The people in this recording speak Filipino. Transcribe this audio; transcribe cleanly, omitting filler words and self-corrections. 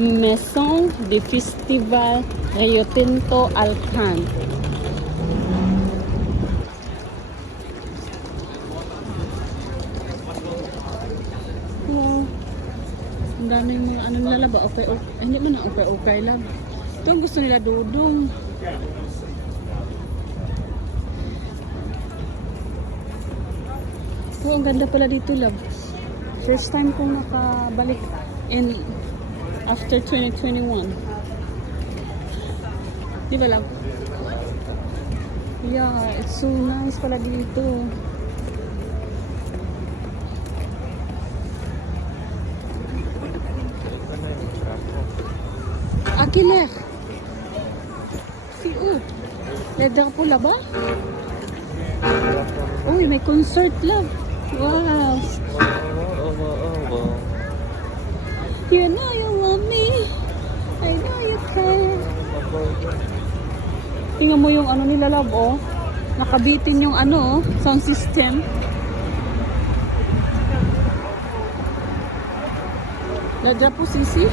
Maison de Festival Rio Tinto Alcan. Oh, ang daming mga ano nilalaba. Okay, okay. Hindi man na okay, okay lang. Ito ang gusto nila, dudong. Oh, ang ganda pala dito, love. First time kong nakabalik in after 2021. Di ba, love? Yeah, it's so nice pala dito. Akiler. Si U. Leather pula ba? Uy, may concert, love. Wow. You know you want me. I know you can. Tingnan mo yung ano nila, love, oh. Nakabitin yung ano, sound system. Ladra po, sisi.